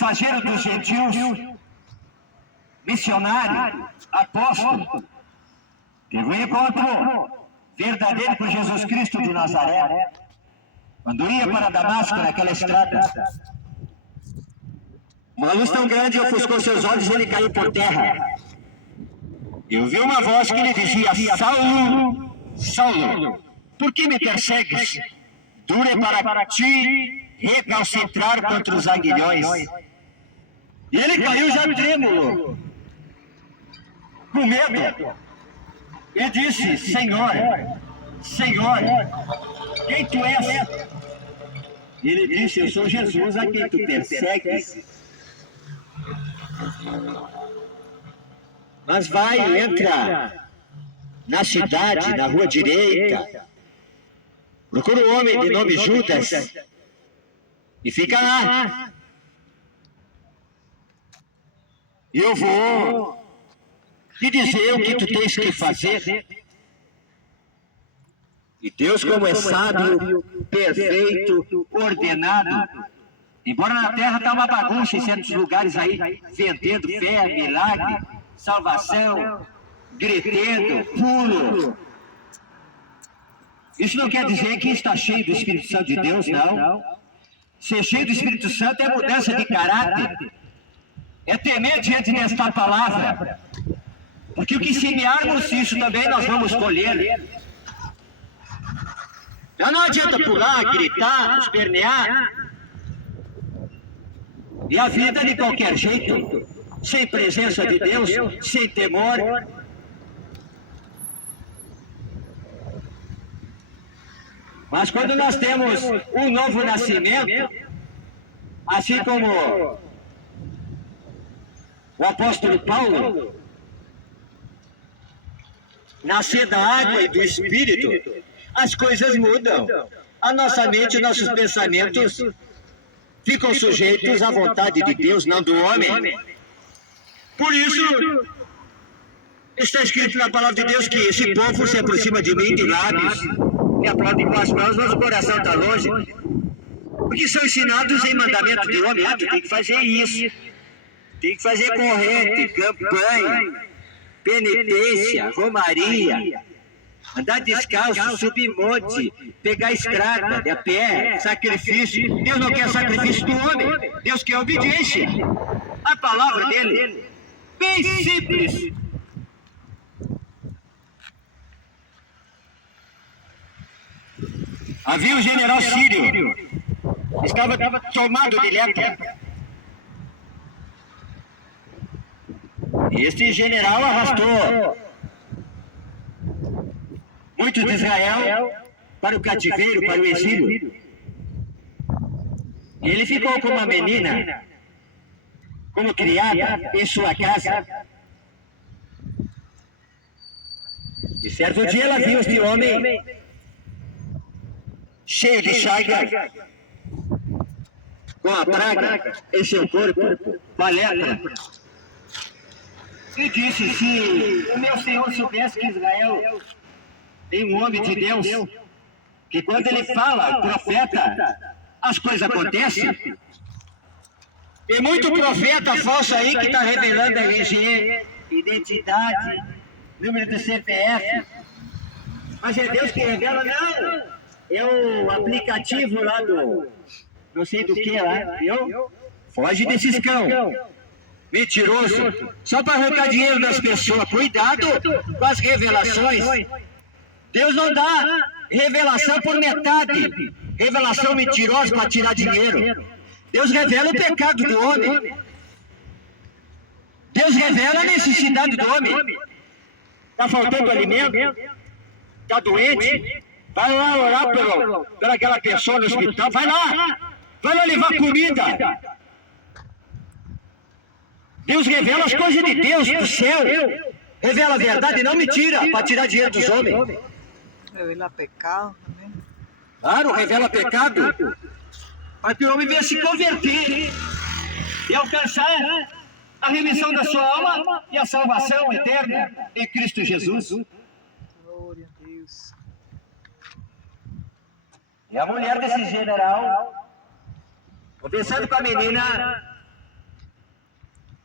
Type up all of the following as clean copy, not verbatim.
mensageiro dos gentios, missionário, apóstolo, teve um encontro verdadeiro com Jesus Cristo de Nazaré, quando ia para Damasco, naquela estrada. Uma luz tão grande ofuscou seus olhos e ele caiu por terra. E ouviu uma voz que lhe dizia: Saulo, Saulo, por que me persegues? Duro é para ti recalcitrar contra os aguilhões. E ele caiu já trêmulo, com medo. E disse: Senhor, Senhor, quem tu és? E ele disse: eu sou Jesus a quem tu persegues. Mas vai, entra na cidade, na rua direita, procura um homem de nome Judas e fica lá. E eu vou te dizer o que tu tens que fazer. E Deus, como é sábio, perfeito, ordenado, embora na terra está uma bagunça em certos lugares aí, vendendo fé, milagre, salvação, gritando, pulo. Isso não quer dizer que está cheio do Espírito Santo de Deus, não. Ser cheio do Espírito Santo é mudança de caráter, é temer diante desta palavra, porque o que semearmos, isso também nós vamos colher. Não adianta pular, gritar, espernear. E a vida de qualquer jeito, sem presença de Deus, sem temor. Mas quando nós temos um novo nascimento, assim como o apóstolo Paulo, nascer da água e do Espírito, as coisas mudam. A nossa mente e nossos pensamentos ficam sujeitos à vontade de Deus, não do homem. Por isso, está escrito na palavra de Deus que esse povo se aproxima de mim de lábios, me aplaude com as mãos, mas o coração está longe. Porque são ensinados em mandamento de homem. Tu tem que fazer isso, tem que fazer corrente, campanha, penitência, romaria, andar descalço, subir monte, pegar estrada, de a pé, sacrifício. Deus não quer sacrifício do homem, Deus quer obediência. A palavra dele, bem simples. Havia um general sírio, estava tomado de lepra. E esse general arrastou muitos de Israel para o cativeiro, para o exílio. E ele ficou com uma menina, como criada, em sua casa. E certo dia ela viu este homem cheio de chaga, com a praga em seu corpo, com a lepra. E disse: se o meu senhor soubesse que Israel tem um homem de Deus, que quando ele fala, o profeta, as coisas acontecem. Tem muito profeta falso aí que está revelando RG, identidade, número do CPF. Mas é Deus que revela, não. É o aplicativo lá do, não sei do que lá, viu? Foge desses cão. Mentiroso. Só para arrancar dinheiro das pessoas. Cuidado com as revelações. Deus não dá revelação por metade. Revelação mentirosa para tirar dinheiro. Deus revela o pecado do homem. Deus revela a necessidade do homem. Está faltando alimento? Está doente? Vai lá orar por aquela pessoa no hospital. Vai lá levar comida. Deus revela as coisas de Deus, do céu. Revela a verdade e não mentira, para tirar dinheiro dos homens. Revela pecado também. Claro, revela pecado. Para que o homem venha se converter e alcançar a remissão da sua alma e a salvação eterna em Cristo Jesus. Glória a Deus. E a mulher desse general, conversando com a menina,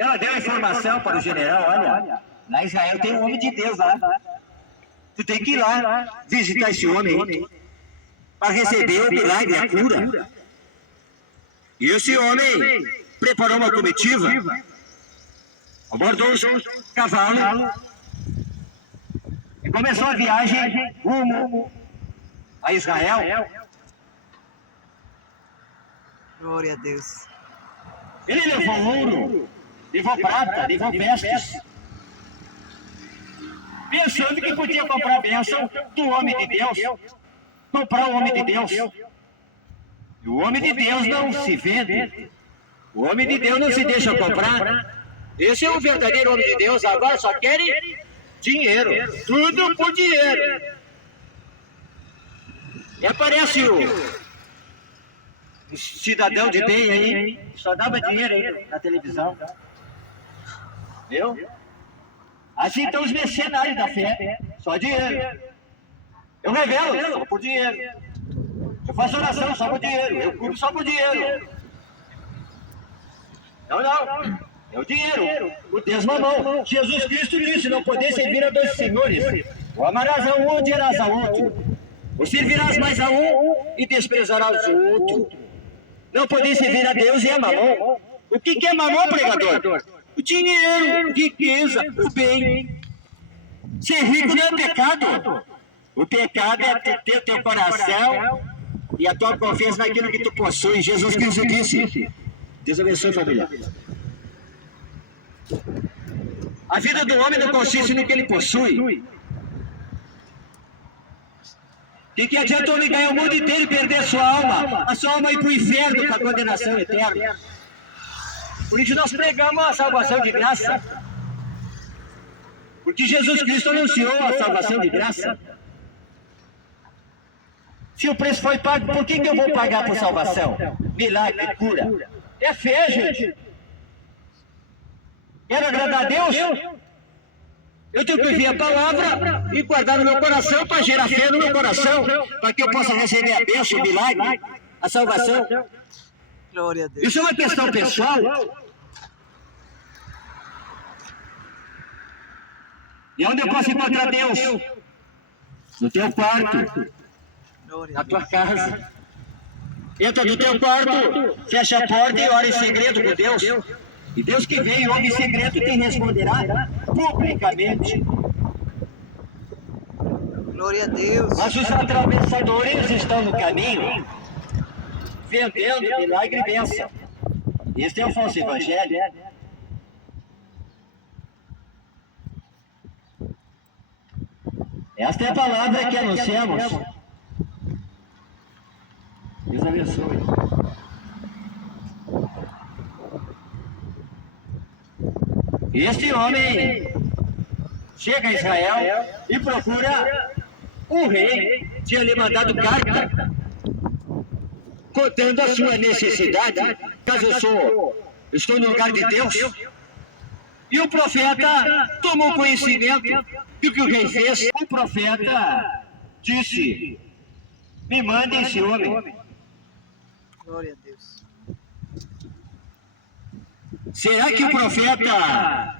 Ela deu a informação para o general, olha, lá em Israel tem um homem de Deus lá. Tu tem que ir lá visitar esse homem aí, para receber o milagre, a cura. E esse homem preparou uma comitiva, abordou os cavalos e começou a viagem rumo a Israel. Glória a Deus. Ele levou ouro, levou prata, levou vestes, pensando que podia comprar a bênção do homem de Deus, comprar o homem de Deus. E o homem de Deus não se vende, o homem de Deus não se deixa comprar. Esse é o verdadeiro homem de Deus, agora só querem dinheiro, tudo por dinheiro. E aparece o cidadão de bem aí, só dava dinheiro aí na televisão. Viu? Assim estão os mercenários da fé, só dinheiro. Eu revelo só por dinheiro. Eu faço oração só por dinheiro. Eu cubro só por dinheiro. Não, é o dinheiro. O Deus mamão. Jesus Cristo disse: não podeis servir a dois senhores. Ou amarás a um ou odiarás a outro. Ou servirás mais a um e desprezarás o outro. Não podeis servir a Deus e a mamão. O que é mamão, pregador? O dinheiro, riqueza, o bem. Ser rico não é pecado. O pecado é ter o teu coração e a tua confiança naquilo que tu possui. Jesus Cristo disse. Deus abençoe, família. A vida do homem não consiste no que ele possui. E que adianta o homem ganhar o mundo inteiro e perder sua alma? A sua alma ir para o inferno, para a condenação eterna. Por isso nós pregamos a salvação de graça. Porque Jesus Cristo anunciou a salvação de graça. Se o preço foi pago, por que eu vou pagar por salvação? Milagre, cura. É fé, gente. Quero agradar a Deus? Eu tenho que ouvir a palavra e guardar no meu coração para gerar fé no meu coração, para que eu possa receber a bênção, o milagre, a salvação. Glória a Deus. Isso é uma questão pessoal. E onde eu posso encontrar Deus? No teu quarto, Glória a na tua Deus. casa. Entra no teu quarto, fecha a porta e ora em segredo com Deus. E Deus que vem e ouve em segredo, quem responderá publicamente. Glória a Deus. Mas os atravessadores estão no caminho, vendendo milagre e bênção. Este é o falso evangelho. Esta é a palavra que anunciamos. Deus abençoe. Este homem chega a Israel e procura um rei. Tinha lhe mandado carta contando a sua necessidade. Caso estou no lugar de Deus. E o profeta tomou conhecimento do que o rei fez. O profeta disse: me mandem esse homem. Glória a Deus. Será que o profeta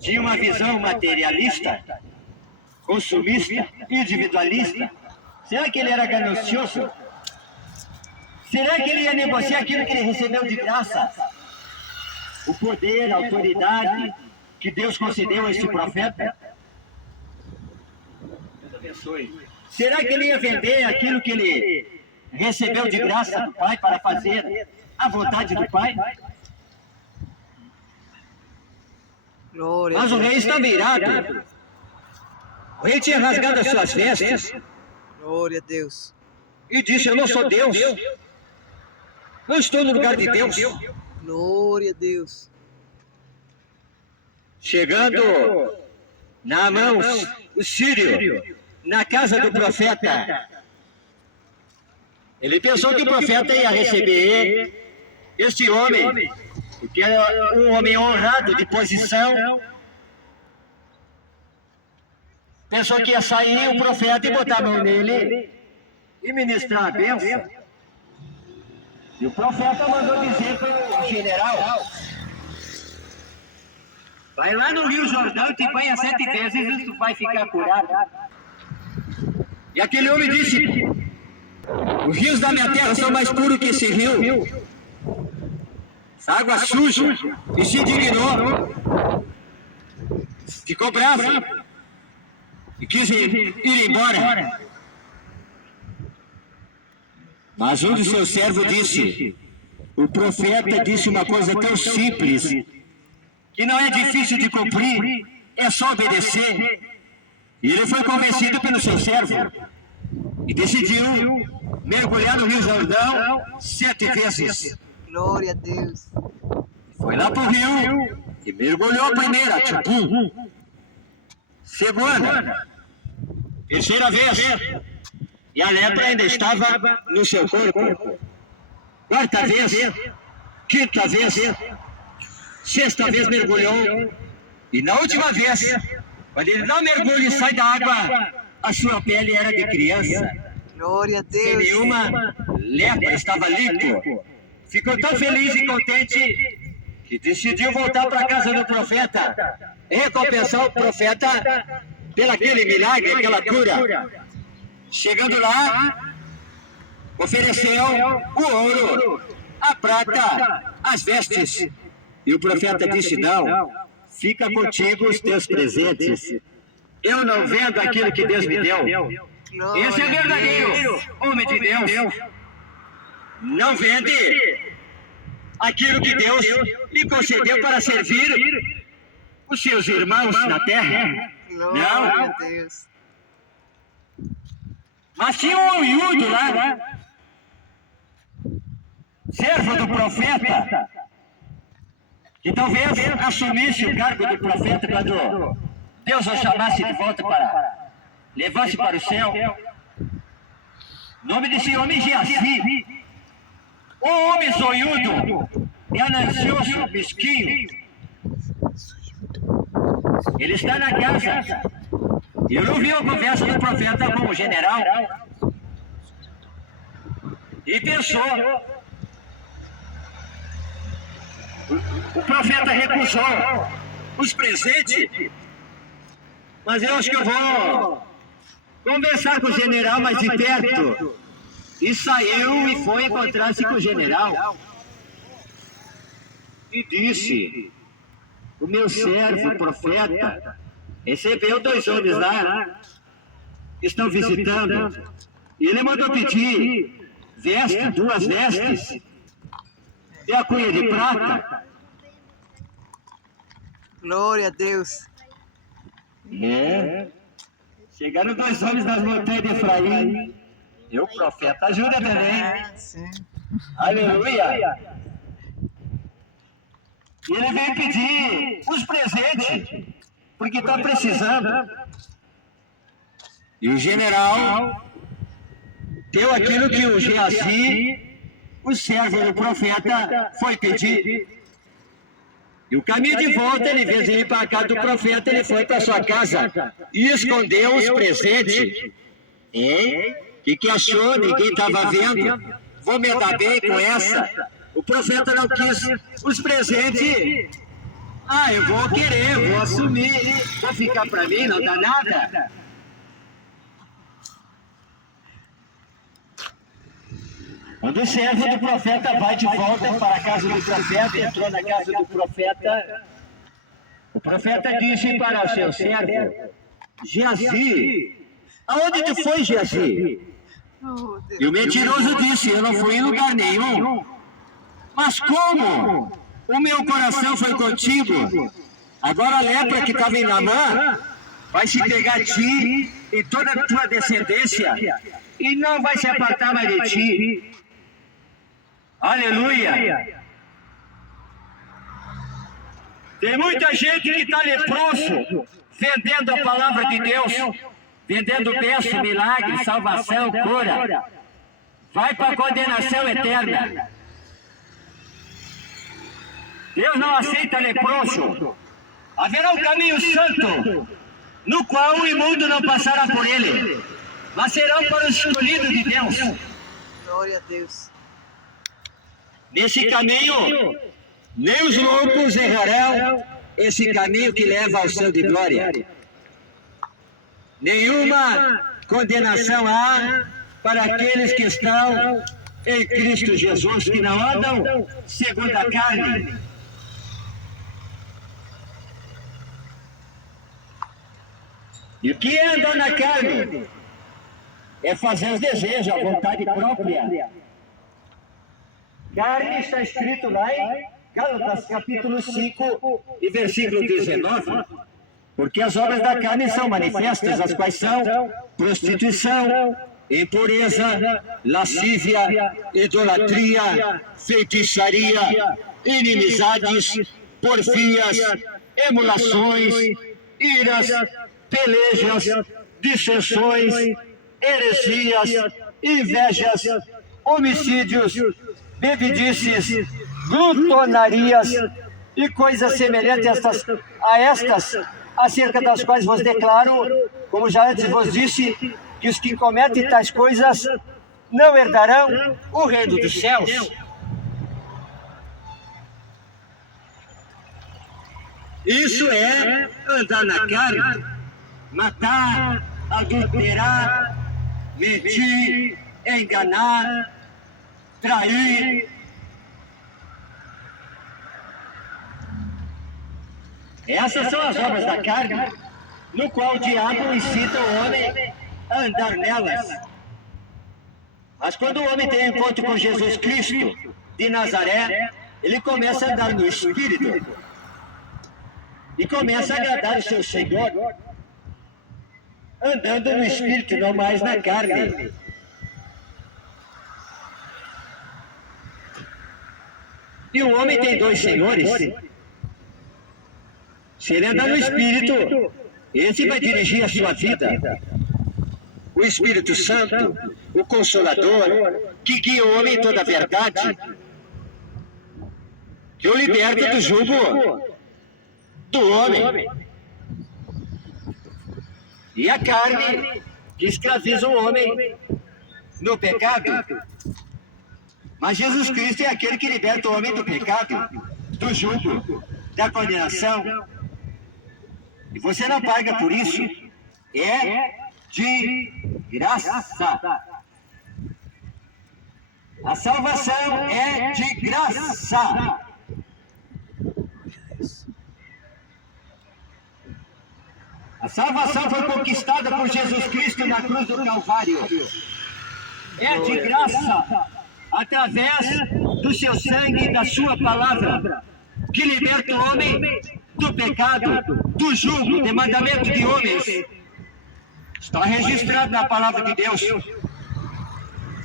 tinha uma visão materialista, consumista, individualista? Será que ele era ganancioso? Será que ele ia negociar aquilo que ele recebeu de graça? O poder, a autoridade que Deus concedeu a esse profeta? Deus abençoe. Será que ele ia vender aquilo que ele recebeu de graça do Pai para fazer a vontade do Pai? Glória a Mas o Deus. rei estava irado. O rei tinha rasgado as suas vestes Glória a Deus. e disse: eu não sou Deus. Não estou no lugar de Deus. Glória a Deus. Chegando na mão o sírio, na casa do profeta, ele pensou que o profeta ia receber este homem, porque era um homem honrado, de posição. Pensou que ia sair o profeta e botar a mão nele e ministrar a bênção. E o profeta mandou dizer para o general: Vai lá no Rio Jordão, te banha 7 vezes e tu vai ficar curado. E aquele homem disse: os rios da minha terra são mais puros que esse rio. Essa água suja. E se indignou. Ficou bravo. E quis ir embora. Mas um dos seus servos disse: o profeta disse uma coisa tão simples, que não é difícil de cumprir, é só obedecer. E ele foi convencido pelo seu servo e decidiu mergulhar no Rio Jordão 7 vezes. Glória a Deus. Foi lá pro rio e mergulhou a primeira, tchupum. Segunda, terceira vez, e a lepra ainda estava no seu corpo. Quarta vez, quinta vez, sexta vez mergulhou, e na última vez, quando ele não mergulha e sai da água, a sua pele era de criança. Glória a Sem Deus. nenhuma lepra, estava limpo. Ficou tão feliz e contente que decidiu voltar para a casa do profeta e recompensar o profeta pelo aquele milagre, aquela cura. Chegando lá, ofereceu o ouro, a prata, as vestes. E o profeta disse: não, fica contigo os teus presentes. Eu não vendo aquilo que Deus me deu. Esse é verdadeiro homem de Deus. Não vende aquilo que Deus lhe concedeu para servir os seus irmãos na terra. Glória a Deus. Mas tinha um olhudo lá, servo do profeta, que talvez assumisse o cargo de profeta quando Deus o chamasse de volta para levar-se para o céu. O nome desse homem é Geazi. O homem zoiudo, ganancioso, mesquinho. Ele está na casa. Eu não vi a conversa do profeta com o general. E pensou. O profeta recusou os presentes. Mas eu acho que eu vou conversar com o general mais de perto. E saiu e foi encontrar-se com o general. E disse: o meu servo, o profeta, recebeu 2 homens lá, que estão visitando. E ele mandou pedir 2 vestes e a cunha de prata. Glória a Deus. Chegaram 2 homens das montanhas de Efraim. E o profeta ajuda também. Sim. Aleluia! E ele veio pedir os presentes, porque está precisando. E o general deu aquilo que o Geazi, o servo do profeta, foi pedir. E o caminho de volta, ele, em vez de ir para a casa do profeta, ele foi para sua casa e escondeu os presentes. Hein? O que achou? Ninguém estava vendo. Vou me dar bem com essa. O profeta não quis os presentes. Ah, eu vou querer, vou assumir. Vou ficar para mim, não dá nada. Quando o servo do profeta vai de volta para a casa do profeta, entrou na casa do profeta, o profeta disse para o seu servo: Geazi, aonde tu foi, Geazi? Oh, Deus. E o mentiroso disse: eu não fui em lugar nenhum. Mas como? O meu coração foi contigo. Agora a lepra que estava em Naamã vai se pegar a ti e toda a tua descendência e não vai se apartar mais de ti. Aleluia! Tem muita gente que está leproso, vendendo a palavra de Deus, vendendo bênção, milagre, salvação, cura. Vai para a condenação eterna. Deus não aceita leproso. Haverá um caminho santo, no qual o imundo não passará por ele, mas serão para os escolhidos de Deus. Glória a Deus. Nesse caminho, nem os loucos errarão, esse caminho que leva ao céu de glória. Nenhuma condenação há para aqueles que estão em Cristo Jesus, que não andam segundo a carne. E o que é andar na carne? É fazer os desejos, a vontade própria. Carne está escrito lá em Gálatas capítulo 5 e versículo 19. Porque as obras da carne são manifestas, as quais são prostituição, impureza, lascívia, idolatria, feitiçaria, inimizades, porfias, emulações, iras, pelejas, dissensões, heresias, invejas, homicídios, bebedices, glutonarias e coisas semelhantes a estas, acerca das quais vos declaro, como já antes vos disse, que os que cometem tais coisas não herdarão o reino dos céus. Isso é andar na carne, matar, adulterar, mentir, enganar, trair. Essas são as obras da carne, no qual o diabo incita o homem a andar nelas. Mas quando o homem tem encontro com Jesus Cristo de Nazaré, ele começa a andar no Espírito e começa a agradar o seu Senhor, andando no Espírito, não mais na carne. E o homem tem dois senhores. Se ele andar no Espírito, esse vai dirigir a sua vida. O Espírito Santo, o Consolador, que guia o homem em toda a verdade, que o liberta do jugo do homem. E a carne, que escraviza o homem no pecado. Mas Jesus Cristo é aquele que liberta o homem do pecado, do jugo, da condenação. E você não paga por isso. É de graça. A salvação é de graça. A salvação foi conquistada por Jesus Cristo na cruz do Calvário. É de graça, através do seu sangue e da sua palavra, que liberta o homem do pecado, do jugo, do mandamento de homens. Está registrado na palavra de Deus.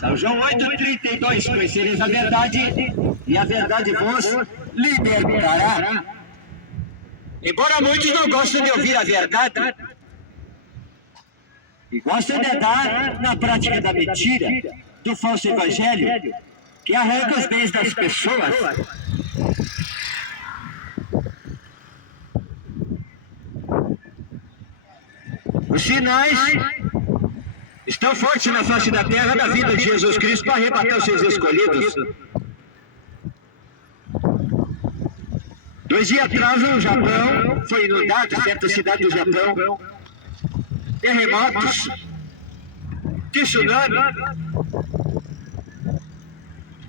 São João 8,32, conhecereis a verdade, e a verdade vos libertará. Embora muitos não gostem de ouvir a verdade, e gostam de andar na prática da mentira, do falso evangelho, que arranca os bens das pessoas. Os sinais estão fortes na face da terra da vida de Jesus Cristo para arrebatar os seus escolhidos. 2 dias atrás, o Japão foi inundado, certa cidade do Japão. Terremotos, tsunami,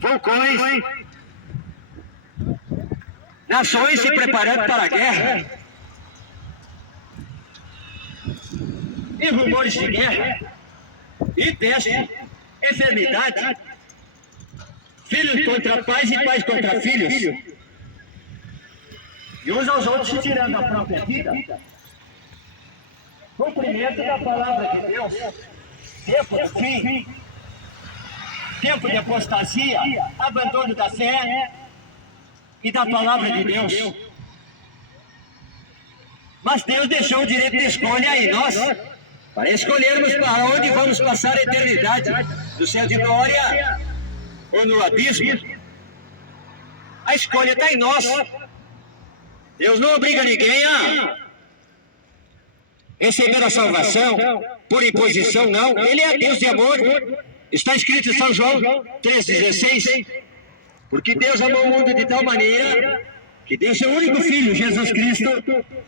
vulcões, nações se preparando para a guerra. E rumores de guerra, e peste, enfermidade, filhos contra pais e pais contra filhos, e uns aos outros se tirando a própria vida. Cumprimento da palavra de Deus, tempo do fim, tempo de apostasia, abandono da fé e da palavra de Deus. Mas Deus deixou o direito de escolha em nós, para escolhermos para onde vamos passar a eternidade, no céu de glória ou no abismo. A escolha está em nós. Deus não obriga ninguém a receber a salvação por imposição, não. Ele é Deus de amor. Está escrito em São João 3,16. Porque Deus amou o mundo de tal maneira que deu seu único Filho, Jesus Cristo,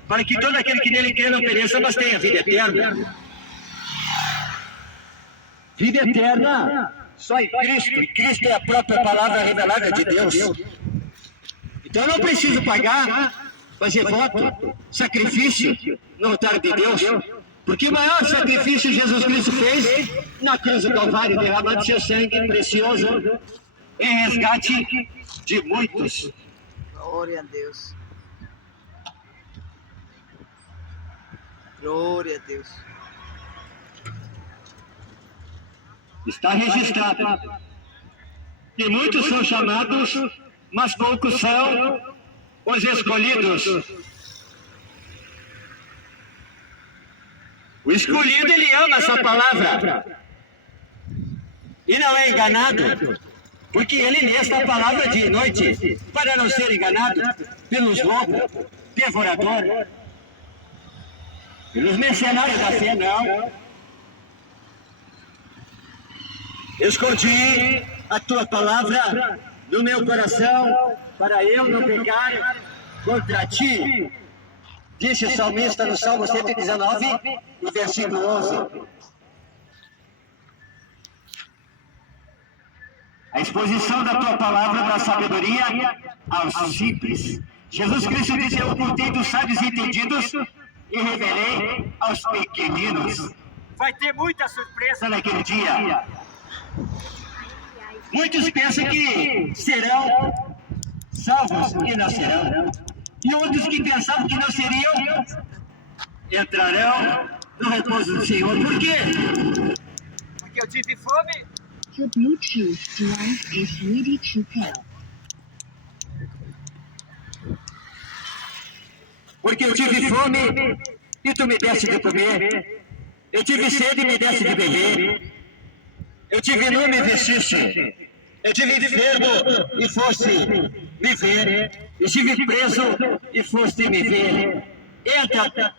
para que todo aquele que nele crê não pereça, mas tenha vida eterna. Vida eterna só em Cristo. Cristo é a própria palavra revelada de Deus. Então eu não preciso pagar, fazer voto, sacrifício no altar de Deus. Porque o maior sacrifício Jesus Cristo fez na cruz do Calvário, derramando seu sangue precioso em resgate de muitos. Glória a Deus. Glória a Deus. Está registrado que muitos são chamados, mas poucos são os escolhidos. O escolhido, ele ama essa palavra e não é enganado, porque ele lê esta palavra dia e noite para não ser enganado pelos lobos, devoradores, pelos mercenários da fé, não. Escondi a tua palavra no meu coração para eu não pecar contra ti. Disse o salmista no Salmo 119, no versículo 11. A exposição da tua palavra da sabedoria aos simples. Jesus Cristo disse: eu ocultei dos sábios entendidos e revelei aos pequeninos. Vai ter muita surpresa naquele dia. Muitos pensam que serão salvos e não serão. E outros que pensavam que não seriam, entrarão no repouso do Senhor. Por quê? Porque eu tive fome. The Bluetooth device is ready to pair. Porque eu tive fome e tu me deste de comer. Eu tive sede e me deste de beber. Eu tive nu e me vestiste. Eu tive enfermo e foste me ver. Estive preso e foste me ver. Entra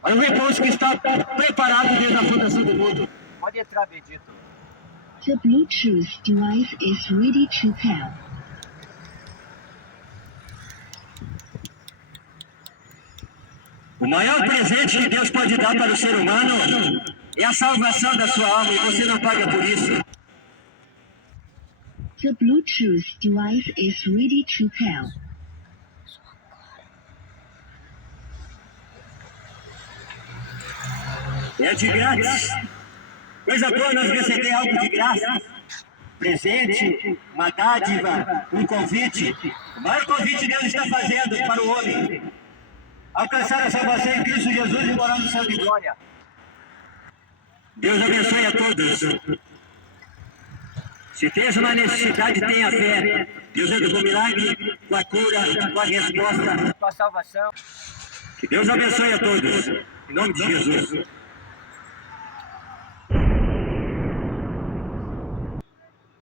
para o repouso que está preparado desde a fundação do mundo. Pode entrar, bendito. The Bluetooth device is ready to pair. O maior presente que Deus pode dar para o ser humano é a salvação da sua alma, e você não paga por isso. The Bluetooth device is ready to pair. É de grátis. Coisa boa nós receber algo de graça. Presente, uma dádiva, um convite. O maior convite que Deus está fazendo para o homem: alcançar a salvação em Cristo Jesus e morar no céu de glória. Deus abençoe a todos. Se tens uma necessidade, tenha fé. Deus entra com o milagre, com a cura, com a resposta, com a salvação. Que Deus abençoe a todos. Em nome de Jesus.